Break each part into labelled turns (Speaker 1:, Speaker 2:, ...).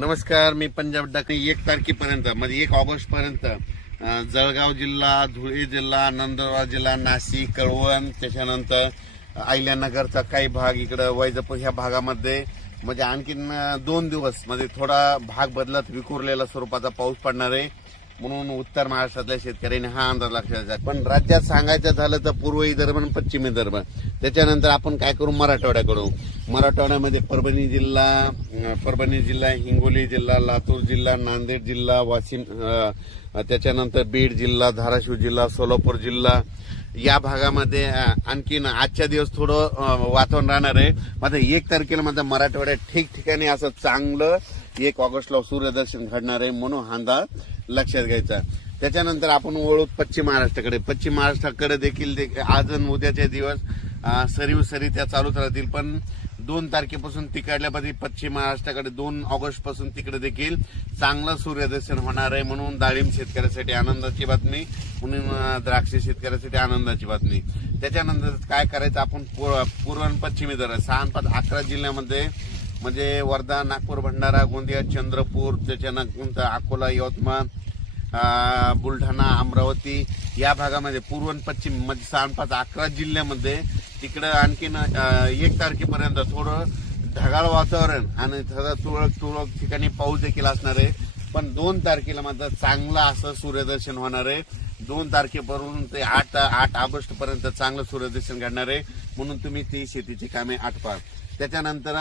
Speaker 1: नमस्कार मी पंजाब डाकणी एक तारखेपर्यंत म्हणजे एक ऑगस्ट पर्यंत जळगाव जिल्हा धुळे जिल्हा नंदुरबार जिल्हा नाशिक कळवण त्याच्यानंतर आयल्यानगरचा काही भाग इकडं वैजापूर ह्या भागामध्ये म्हणजे आणखीन दोन दिवस म्हणजे थोडा भाग बदलत विखुरलेला स्वरूपाचा पाऊस पडणार आहे म्हणून उत्तर महाराष्ट्रातल्या शेतकऱ्यांनी हा अंदाज लक्षात पण राज्यात सांगायचं झालं तर विदर्भ दरम्यान पश्चिम दरम्यान त्याच्यानंतर आपण काय करू मराठवाड्याकडून मराठवाड्यामध्ये परभणी जिल्हा परभणी जिल्हा हिंगोली जिल्हा लातूर जिल्हा नांदेड जिल्हा वाशिम त्याच्यानंतर बीड जिल्हा धाराशिव जिल्हा सोलापूर जिल्हा या भागामध्ये आणखीन आजच्या दिवस थोडं वातावरण राहणार आहे मात्र एक तारखेला माझा मराठवाड्यात ठिकठिकाणी असं चांगलं एक ऑगस्टला सूर्यदर्शन घडणार आहे म्हणून हा लक्षात घ्यायचा त्याच्यानंतर आपण ओळख पश्चिम महाराष्ट्राकडे पश्चिम महाराष्ट्राकडे देखील आज उद्याचे दिवस सरीव सरी त्या चालूच राहतील पण दोन तारखेपासून तिकडल्या पश्चिम महाराष्ट्राकडे दोन ऑगस्ट पासून तिकडे देखील चांगलं सूर्यदर्शन होणार आहे म्हणून डाळिंब शेतकऱ्यासाठी आनंदाची बातमी म्हणून द्राक्ष शेतकऱ्यासाठी आनंदाची बातमी त्याच्यानंतर काय करायचं आपण पूर्व आणि पश्चिमी दर सहा पाच अकरा जिल्ह्यामध्ये म्हणजे वर्धा नागपूर भंडारा गोंदिया चंद्रपूर त्याच्यानंतर अकोला यवतमाळ बुलढाणा अमरावती या भागामध्ये पूर्व आणि पश्चिम म्हणजे सहा पाच अकरा जिल्ह्यामध्ये तिकडं आणखीन एक तारखेपर्यंत थोडं ढगाळ वातावरण आणि थोडं तुरळक तुरळक ठिकाणी पाऊस देखील असणार आहे पण दोन तारखेला मात्र चांगलं असं सूर्यदर्शन होणार आहे दोन तारखेपासून ते आठ आठ ऑगस्ट पर्यंत चांगलं सूर्यदर्शन घडणार आहे म्हणून तुम्ही ती शेतीची कामे आटपा त्याच्यानंतर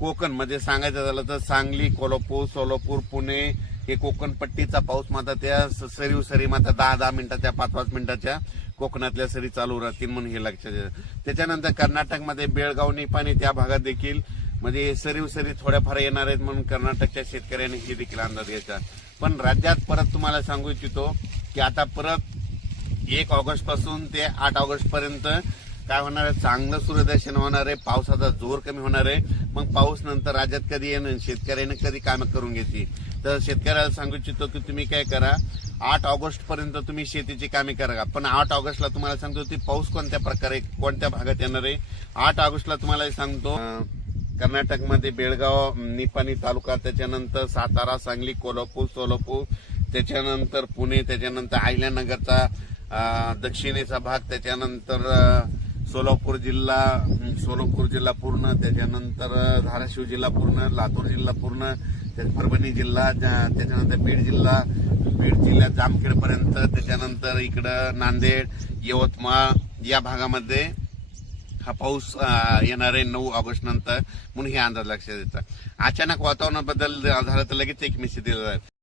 Speaker 1: कोकण म्हणजे सांगायचं झालं तर सांगली कोल्हापूर सोलापूर पुणे हे कोकणपट्टीचा पाऊस मात्र त्या सरीव सरी मात्र दहा दहा मिनिटाच्या पाच पाच मिनिटाच्या कोकणातल्या सरी चालू राहतील म्हणून हे लक्षात त्याच्यानंतर कर्नाटकमध्ये बेळगाव निपाणी त्या भागात देखील म्हणजे सरीव सरी थोड्याफार येणार आहेत म्हणून कर्नाटकच्या शेतकऱ्यांनी हे देखील अंदाज घ्यायचा पण राज्यात परत तुम्हाला सांगू इच्छितो की आता परत एक ऑगस्ट पासून ते आठ ऑगस्ट पर्यंत काय होणार आहे चांगलं सूर्यदर्शन होणार आहे पावसाचा जोर कमी होणार आहे मग पाऊस नंतर राज्यात कधी येणं शेतकऱ्यानं कधी कामं करून घेतली तर शेतकऱ्याला सांगू इच्छितो की तुम्ही काय करा आठ ऑगस्ट पर्यंत तुम्ही शेतीची कामे करा पण आठ ऑगस्टला तुम्हाला सांगतो की पाऊस कोणत्या प्रकारे कोणत्या भागात येणार आहे आठ ऑगस्टला तुम्हाला सांगतो कर्नाटकमध्ये बेळगाव निपाणी तालुका त्याच्यानंतर सातारा सांगली कोल्हापूर सोलापूर त्याच्यानंतर पुणे त्याच्यानंतर आयल्यानगरचा दक्षिणेचा भाग त्याच्यानंतर सोलापूर जिल्हा सोलापूर जिल्हा पूर्ण त्याच्यानंतर धाराशिव जिल्हा पूर्ण लातूर जिल्हा पूर्ण परभणी जिल्हा त्याच्यानंतर बीड जिल्हा बीड जिल्ह्यात जामखेडपर्यंत त्याच्यानंतर इकडं नांदेड यवतमाळ या भागामध्ये हा पाऊस येणार आहे नऊ ऑगस्ट नंतर म्हणून हे अंदाज लक्षात येतात अचानक वातावरणाबद्दल बदल तर लगेच एक मेसेज दिला जाईल